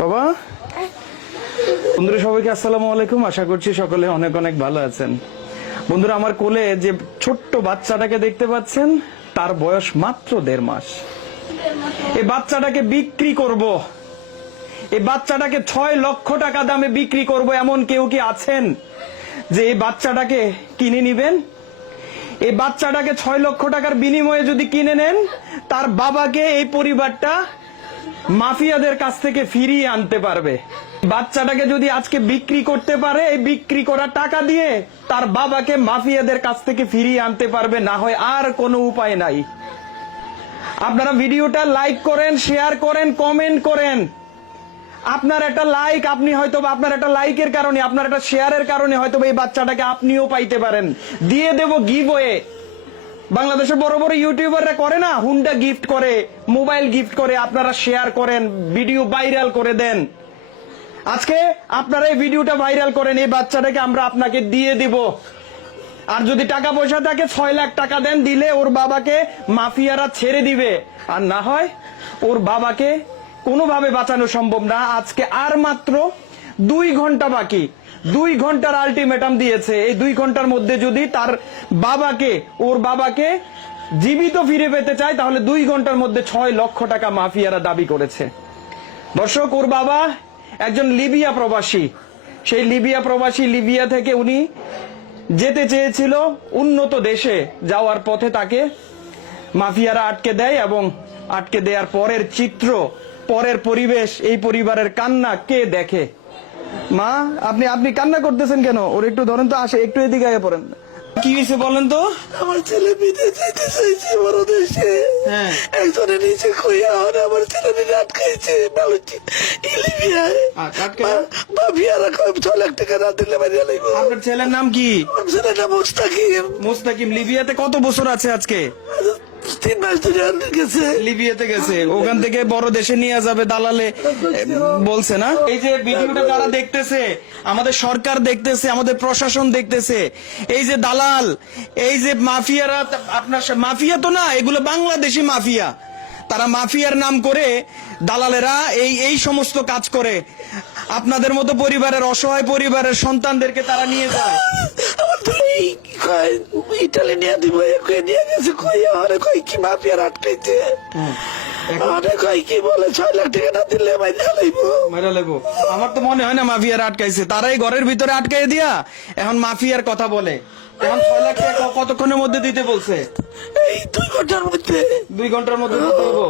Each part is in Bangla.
বাবা, বন্ধুরা সবাইকে আসসালামু আলাইকুম। আশা করছি সকলে অনেক অনেক ভালো আছেন। বন্ধুরা, আমার কোলে যে ছোট্ট বাচ্চাটাকে দেখতে পাচ্ছেন, তার বয়স মাত্র 1.5 মাস। এই বাচ্চাটাকে বিক্রি করব, এই বাচ্চাটাকে 6 লক্ষ টাকা দামে বিক্রি করব। এমন কেউ কি আছেন যে এই বাচ্চাটাকে কিনে নিবেন? এই বাচ্চাটাকে 6 লক্ষ টাকার বিনিময়ে যদি কিনে নেন, তার বাবাকে এই পরিবারটা মাফিয়াদের কাছ থেকে ফিরিয়ে আনতে পারবে। বাচ্চাটাকে যদি আজকে বিক্রি করতে পারে, এই বিক্রি করা টাকা দিয়ে তার বাবাকে মাফিয়াদের কাছ থেকে ফিরিয়ে আনতে পারবে, না হয় আর কোনো উপায় নাই। আপনারা ভিডিওটা লাইক করেন, শেয়ার করেন, কমেন্ট করেন। আপনার একটা লাইক, আপনি হয়তো আপনার একটা লাইকের কারণে, আপনার একটা শেয়ারের কারণে হয়তো এই বাচ্চাটাকে আপনিও পাইতে পারেন। দিয়ে দেব গিভওয়ে। বাংলাদেশের বড় বড় ইউটিউবাররা করে না, হুন্ডা গিফট করে, মোবাইল গিফট করে। আপনারা শেয়ার করেন, ভিডিও ভাইরাল করে দেন। আজকে আপনারা এই ভিডিওটা ভাইরাল করেন, এই বাচ্চাটাকে আমরা আপনাকে দিয়ে দিব। আর যদি টাকা পয়সা থাকে 6 লাখ টাকা দেন, দিলে ওর বাবাকে মাফিয়ারা ছেড়ে দিবে। আর না হয় ওর বাবাকে কোনোভাবে বাঁচানো সম্ভব না। আজকে আর মাত্র 2 ঘন্টা বাকি। 2 ঘন্টার আলটিমেটাম দিয়েছে। এই 2 ঘন্টার মধ্যে যদি তার বাবাকে, ওর বাবাকে জীবিত ফিরে পেতে চায়, তাহলে 2 ঘন্টার মধ্যে 6 লক্ষ টাকা মাফিয়ারা দাবি করেছে। দর্শক, ওর বাবা একজন লিবিয়া প্রবাসী। সেই লিবিয়া প্রবাসী, লিবিয়া থেকে উনি যেতে চেয়েছিল উন্নত দেশে। যাওয়ার পথে তাকে মাফিয়ারা আটকে দেয়, এবং আটকে দেওয়ার পরের চিত্র, পরের পরিবেশ, এই পরিবারের কান্না কে দেখে? মা, আপনি কান্না করতেছেন কেন? ওর একটু ধরেন তো, আসে একটু এদিকে আগে পড়েন। কি হয়েছে বলেন তো? আমার ছেলে বিদেশ যেতে চাইছে, বড় দেশে। হ্যাঁ, একজনের নিচে কইয়া আমার ছেলে আটকাইছে লিবিয়ায়। মাফিয়ারা 6 লাখ টাকা না দিলে মারিয়া লাগবে। আপনার ছেলের নাম কি? আমার ছেলের নাম মুস্তাকিম। মুস্তাকিম লিবিয়াতে কত বছর আছে আজকে? 3 মাস ধরে গেছে, লিবিয়াতে গেছে। ওখান থেকে বড় দেশে নিয়ে যাবে দালালে বলছে না? এই যে ভিডিওটা যারা দেখতেছে, আমাদের সরকার দেখতেছে, আমাদের প্রশাসন দেখতেছে, এই যে দালাল, এই যে মাফিয়ারা, আপনার মাফিয়া তো না, এগুলো বাংলাদেশি মাফিয়া। তারা মাফিয়ার নাম করে দালালেরা এই সমস্ত কাজ করে। আপনাদের মতো পরিবারের, অসহায় পরিবারের সন্তানদেরকে তারা নিয়ে যায়। ইটালি নিয়ে দিব, নিয়ে গেছে কই কি মাফিয়ার আটকাইছে। কি বলে 6 লাখ টাকা না দিলে মাইরা লাইবো। আমার তো মনে হয় না মাফিয়ার আটকাইছে, তারাই ঘরের ভিতরে আটকাই দিয়া এখন মাফিয়ার কথা বলে। এখন 6 লাখ টাকা কতক্ষণের মধ্যে দিতে বলছে? এই 2 ঘন্টার মধ্যে। 2 ঘন্টার মধ্যে দিতে হবো।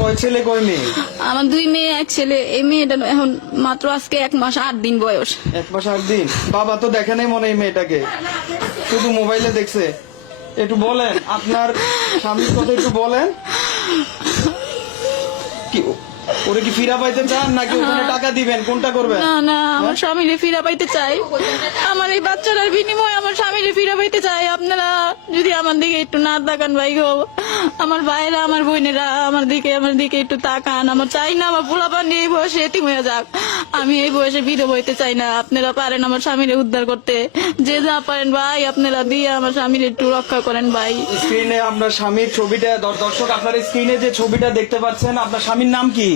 কয় ছেলে কয় মেয়ে? আমার 2 মেয়ে 1 ছেলে। এই মেয়েটা এখন মাত্র আজকে 1 মাস 8 দিন বয়স। 1 মাস 8 দিন। বাবা তো দেখে নাই মনে হয় মেয়েটাকে, শুধু মোবাইলে দেখছে। একটু বলেন আপনার স্বামীর কথা, একটু বলেন। কি ওরে কি ফিরা পাইতে চান, নাকি ওখানে টাকা দিবেন? কোনটা করবেন? না না, আমার স্বামীরে ফিরা পাইতে চাই। আমার এই বাচ্চাটার বিনিময়ে আমার স্বামীরে ফিরা পাইতে চাই। আপনারা যদি আমার দিকে একটু না তাকান ভাই গো, আমার ভাইরা, আমার বোনেরা আমার দিকে একটু তাকান। আমার চাই না আমার পোলাপান এই বয়সে এতিম হয়ে যাক। আমি এই বয়সে বিধবা হইতে চাই না। আপনারা পারেন আমার স্বামীরে উদ্ধার করতে, যে যা পারেন ভাই আপনারা দিয়ে আমার স্বামীর একটু রক্ষা করেন ভাই। স্ক্রিনে আপনার স্বামীর ছবিটা, দর্শক আপনার স্ক্রিনে যে ছবিটা দেখতে পাচ্ছেন, আপনার স্বামীর নাম কি?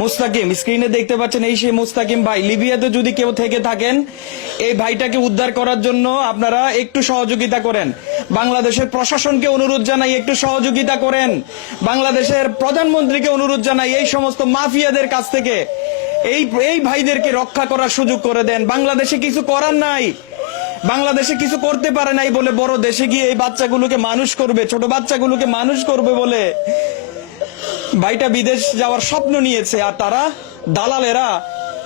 মুস্তাকিম। স্ক্রিনে দেখতে পাচ্ছেন, এই সেই মুস্তাকিম ভাই। লিবিয়াতে যদি কেউ থেকে থাকেন, এই ভাইটাকে উদ্ধার করার জন্য আপনারা একটু সহযোগিতা করেন। বাংলাদেশের প্রশাসনকে অনুরোধ জানাই, একটু সহযোগিতা করেন। বাংলাদেশের প্রধানমন্ত্রীকে অনুরোধ জানাই, এই সমস্ত মাফিয়াদের কাছ থেকে এই ভাইদেরকে রক্ষা করার সুযোগ করে দেন। বাংলাদেশে কিছু করার নাই, বাংলাদেশে কিছু করতে পারে নাই বলে বড় দেশে গিয়ে এই বাচ্চাগুলোকে মানুষ করবে, ছোট বাচ্চাগুলোকে মানুষ করবে বলে ভাইটা বিদেশ যাওয়ার স্বপ্ন নিয়েছে। আর তারা দালালেরা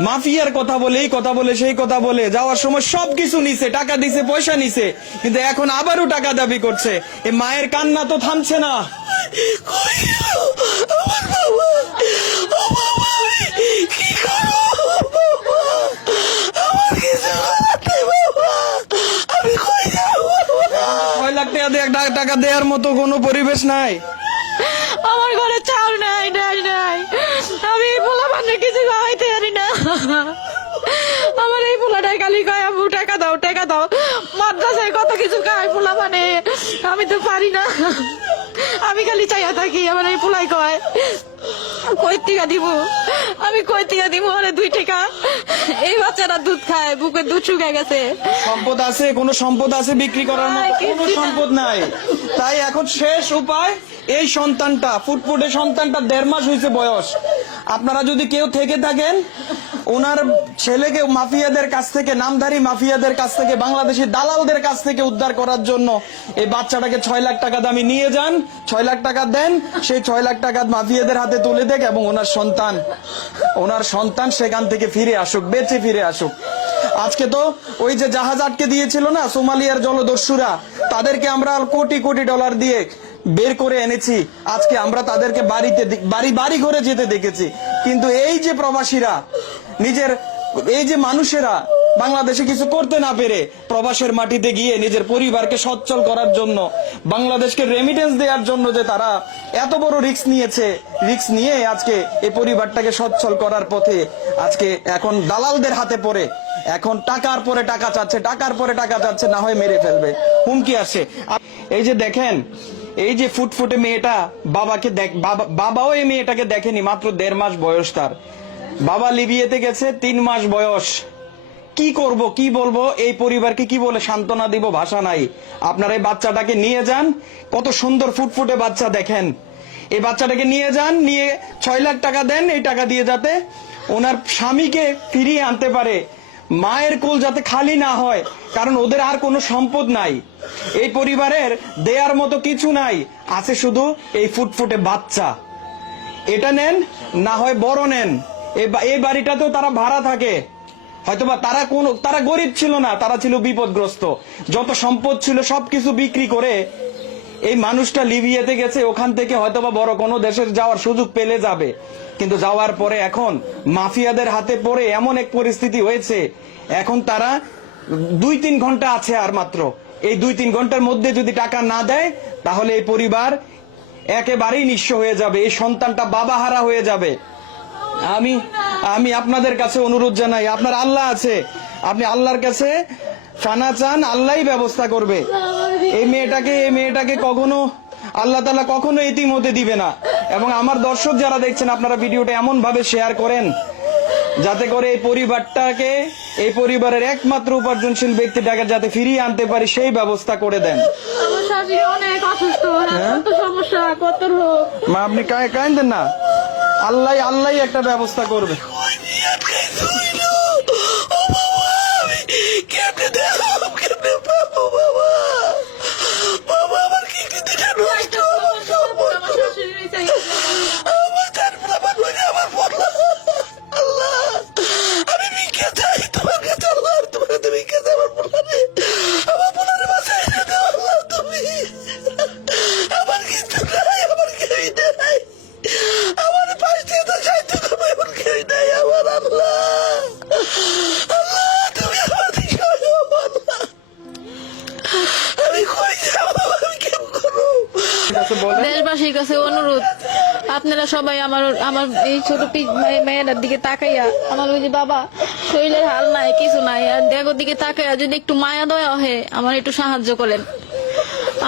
মাফিয়ার কথা বলে, এই কথা বলে, সেই কথা বলে, যাওয়ার সময় সবকিছু নিছে, টাকা দিছে, পয়সা নিছে, কিন্তু এখন আবারও টাকা দাবি করছে। এই মায়ের কান্না তো থামছে না। টাকা দেওয়ার মতো কোনো পরিবেশ নাই। আমার ঘরে চাল নাই, ডাল নাই। আমি পোলা মানে কিছু খাওয়াইতে পারি না। আমার এই পোলাটাই খালি কয় আম্মু টাকা দাও, টাকা দাও। মাদ্রাসায় কত কিছু খায় পোলা মানে, আমি তো পারি না। আমি খালি চাইয়া থাকি, আমার এই পোলাই কয় কই থেকে দিব, আমি কই থেকে দিব ওরে 2 টাকা? এই বাচ্চারা দুধ খায়, বুকে দুধ শুকিয়ে গেছে। সম্পদ আছে, কোনো সম্পদ আছে বিক্রি করার মতো? কোনো সম্পদ নাই। তাই এখন শেষ উপায়, এই সন্তানটা, ফুটফুটে সন্তানটা 1.5 মাস হয়েছে বয়স। আপনারা যদি কেউ থেকে থাকেন, ওনার ছেলেকে মাফিয়াদের কাছ থেকে, নামধারী মাফিয়াদের কাছ থেকে, বাংলাদেশি দালালদের কাছ থেকে উদ্ধার করার জন্য এই বাচ্চাটাকে 6 লাখ টাকা দামি নিয়ে যান, 6 লাখ টাকা দেন, সেই 6 লাখ টাকা মাফিয়াদের হাতে তুলে দেখ এবং ওনার সন্তান সেখান থেকে ফিরে আসুক, বেঁচে ফিরে আসুক। আজকে তো ওই যে জাহাজ আটকে দিয়েছিল না সোমালিয়ার জলদস্যুরা, তাদেরকে আমরা কোটি কোটি ডলার দিয়ে বের করে এনেছি। আজকে আমরা তাদেরকে বাড়ি ঘরে যেতে দেখেছি। কিন্তু এই যে প্রবাসীরা, এই যে মানুষেরা বাংলাদেশে কিছু করতে না পেরে প্রবাসের মাটিতে গিয়ে নিজের পরিবারকে সচ্ছল করার জন্য, বাংলাদেশকে রেমিটেন্স দেওয়ার জন্য যে তারা এত বড় রিস্ক নিয়েছে, রিস্ক নিয়ে আজকে এই পরিবারটাকে সচ্ছল করার পথে আজকে এখন দালালদের হাতে পড়ে, এখন টাকার পরে টাকা চাচ্ছে, টাকার পরে টাকা চাচ্ছে, না হয় মেরে ফেলবে, হুমকি আসে। এই যে দেখেন, এই যে ফুটফুটে মেয়েটা, বাবাও এই মেয়েটাকে দেখেনি, মাত্র 1.5 মাস বয়স তার। বাবা লিবিয়াতে গেছে, 3 মাস বয়স। কি করব, কি বলবো, এই পরিবারকে কি বলে সান্ত্বনা দিব, ভাষা নাই। আপনারা এই বাচ্চাটাকে নিয়ে যান, কত সুন্দর ফুটফুটে বাচ্চা দেখেন। এই বাচ্চাটাকে নিয়ে যান, নিয়ে 6 লাখ টাকা দেন, এই টাকা দিয়ে যাতে ওনার স্বামীকে ফিরিয়ে আনতে পারে, মায়ের কোল যাতে খালি না হয়, কারণ ওদের আর কোনো সম্পদ নাই। এই পরিবারের দেয়ার মতো কিছু নাই, আছে শুধু এই ফুটফুটে বাচ্চা। এটা নেন, না হয় বড় নেন। এই বাড়িটাতেও তারা ভাড়া থাকে, হয়তোবা তারা গরিব ছিল না, তারা ছিল বিপদগ্রস্ত। যত সম্পদ ছিল সবকিছু বিক্রি করে এই মানুষটা লিবিয়াতে গেছে, ওখান থেকে হয়তোবা বড় কোনো দেশের যাওয়ার সুযোগ পেলে যাবে, কিন্তু যাওয়ার পরে এখন মাফিয়াদের হাতে পড়ে এমন এক পরিস্থিতি হয়েছে, এখন তারা 2-3 ঘন্টা আছে আর মাত্র। এই 2-3 ঘন্টার মধ্যে যদি টাকা না দেয়, তাহলে এই পরিবার একেবারেই নিঃস্ব হয়ে যাবে, এই সন্তানটা বাবাহারা হয়ে যাবে। আমি আপনাদের কাছে অনুরোধ জানাই, আপনার আল্লাহ আছে, আপনি আল্লাহর কাছে ফানা চান, আল্লাহই ব্যবস্থা করবে। এই মেয়েটাকে কখনো আল্লাহ তাআলা কখনো এতিম হতে দিবে না। এবং আমার দর্শক যারা দেখছেন, আপনারা ভিডিওটা এমন ভাবে শেয়ার করেন যাতে করে এই পরিবারের একমাত্র উপার্জনশীল ব্যক্তিটাকে যাতে ফিরিয়ে আনতে পারি, সেই ব্যবস্থা করে দেন। আমার স্বামী অনেক অসুস্থ, কত সমস্যা, কত রোগ। মা আপনি কাঁদেন না, আল্লাহ একটা ব্যবস্থা করবে। দেশবাসীর কাছে অনুরোধ, আপনারা সবাই আমার এই ছোট মেয়েটার দিকে তাকাইয়া, আমার ওই যে বাবা শরীরের হাল নাই, কিছু নাই, আর দেখো দিকে তাকাইয়া যদি একটু মায়া দয়া হয়, আমার একটু সাহায্য করেন,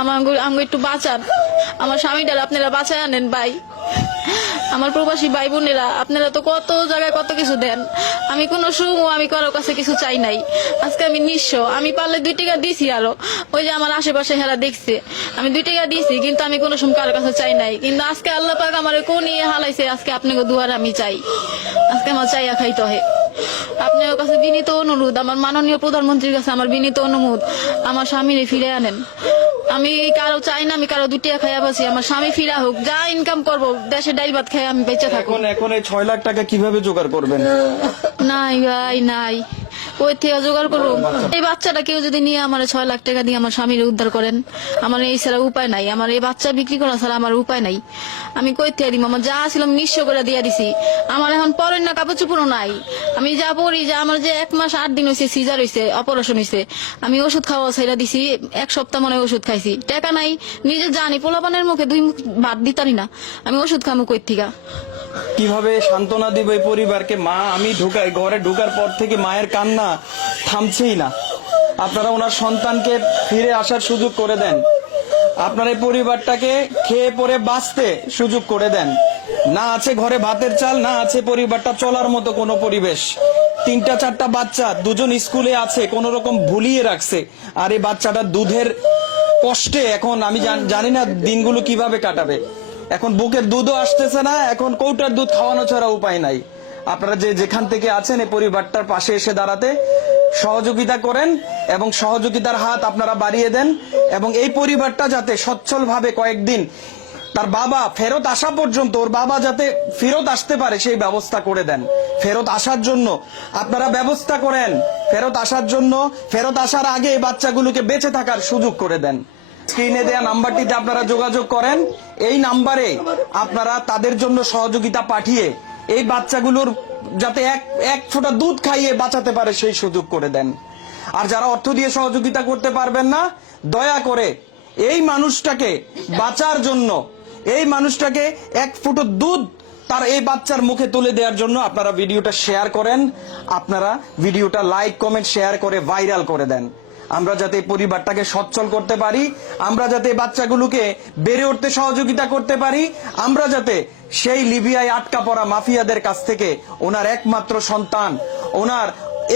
আমার একটু বাঁচান, আমার স্বামীটার আপনারা বাঁচায় আনেন ভাই। আমার প্রবাসী ভাই বোনেরা, আপনারা তো কত জায়গায় কত কিছু দেন, আমি কোনো আমি কারো কাছে কিছু চাই নাই। আজকে আমি নিঃস্ব, আমি পারলে 2 টাকা দিছি, আরো ওই যে আমার আশেপাশে হেরা দেখছে, আমি 2 টাকা দিছি, কিন্তু আমি কোনো সময় কারো কাছে চাই নাই। কিন্তু আজকে আল্লাহ পাক আমার কোন হালাইছে, আজকে আপনাকে দুয়ার আমি চাই, আজকে আমার চাইয়া খাইতে হয়। আপনার কাছে বিনীত অনুরোধ, আমার মাননীয় প্রধানমন্ত্রীর কাছে আমার বিনীত অনুরোধ, আমার স্বামীরে ফিরে আনেন। আমি কারো চাই না আমি কারো 2 টাকা খাইয়া বাঁচি, আমার স্বামী ফিরা হোক, যা ইনকাম করবো দেশে ডাইল ভাত খাই আমি বেঁচে থাকবো। এখন এই 6 লাখ টাকা কিভাবে জোগাড় করবেন? নাই ভাই নাই, কই থেকে জোগাড় করবো? এই বাচ্চাটা কেউ যদি নিয়ে আমার 6 লাখ টাকা দিয়ে আমার স্বামীর উদ্ধার করেন, আমার এই ছাড়া উপায় নাই, আমার এই বাচ্চা বিক্রি করা ছাড়া আমার উপায় নাই। আমি কই থেকে দিব? আমার যা ছিল আমি নিঃস্ব করে দিয়ে দিছি, আমার এখন পরের না কাপড় চোপড়ও নাই। আমি যা পড়ি, যে আমার যে 1 মাস 8 দিন হয়েছে সিজার হয়েছে, অপারেশন হয়েছে, আমি ওষুধ খাওয়া ছেড়ে দিছি, 1 সপ্তাহ মনে ওষুধ খাইছি, টাকা নাই, নিজে জানি পোলাপানের মুখে 2 মুখ ভাত দিতারি না, আমি ওষুধ খামু কই থেকে? কিভাবে সান্ত্বনা দিব এই পরিবারকে? মা, আমি ঘরে ঢোকার পর থেকে মায়ের কান্না থামছেই না। আপনারা ওনার সন্তানকে ফিরে আসার সুযোগ করে দেন, আপনার এই পরিবারটাকে খেয়ে পরে বাঁচতে সুযোগ করে দেন। না আছে ঘরে ভাতের চাল, না আছে পরিবারটা চলার মতো কোনো পরিবেশ। 3-4টা বাচ্চা, 2জন স্কুলে আছে, কোন রকম ভুলিয়ে রাখছে। আর এই বাচ্চাটা দুধের কষ্টে এখন আমি জানি না দিনগুলো কিভাবে কাটাবে। এখন বুকের দুধও আসতেছে না, এখন কৌটার দুধ খাওয়ানো ছাড়া উপায় নাই। আপনারা যে যেখান থেকে আছেন এই পরিবারটার পাশে এসে দাঁড়াতে সহযোগিতা করেন এবং সহযোগিতার হাত আপনারা বাড়িয়ে দেন, এবং এই পরিবারটা যাতে সচ্ছলভাবে কয়েকদিন তার বাবা ফেরত আসা পর্যন্ত, ওর বাবা যাতে ফেরত আসতে পারে সেই ব্যবস্থা করে দেন। ফেরত আসার জন্য আপনারা ব্যবস্থা করেন, ফেরত আসার জন্য, ফেরত আসার আগে এই বাচ্চাগুলোকে বেঁচে থাকার সুযোগ করে দেন। স্ক্রিনে দেয়া নাম্বারটিতে আপনারা যোগাযোগ করেন, এই নাম্বারে আপনারা তাদের জন্য সহযোগিতা পাঠিয়ে এই বাচ্চাগুলোর যাতে এক ফোঁটা দুধ খাইয়ে বাঁচাতে পারে সেই সুযোগ করে দেন। আর যারা অর্থ দিয়ে সহযোগিতা করতে পারবেন না, দয়া করে এই মানুষটাকে বাঁচার জন্য, এই মানুষটাকে এক ফুটো দুধ তার এই বাচ্চার মুখে তুলে দেওয়ার জন্য আপনারা ভিডিওটা শেয়ার করেন, আপনারা ভিডিওটা লাইক কমেন্ট শেয়ার করে ভাইরাল করে দেন। আমরা যাতে এই পরিবারটাকে সচ্ছল করতে পারি, আমরা যাতে এই বাচ্চাগুলোকে বেড়ে উঠতে সহযোগিতা করতে পারি, আমরা যাতে সেই লিবিয়ায় আটকা পড়া মাফিয়াদের কাছ থেকে ওনার একমাত্র সন্তান, ওনার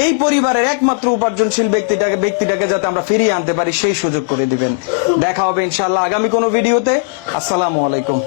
এই পরিবারের একমাত্র উপার্জনশীল ব্যক্তিটাকে যাতে আমরা ফিরিয়ে আনতে পারি সেই সুযোগ করে দিবেন। দেখা হবে ইনশাআল্লাহ আগামী কোনো ভিডিওতে। আসসালামু আলাইকুম।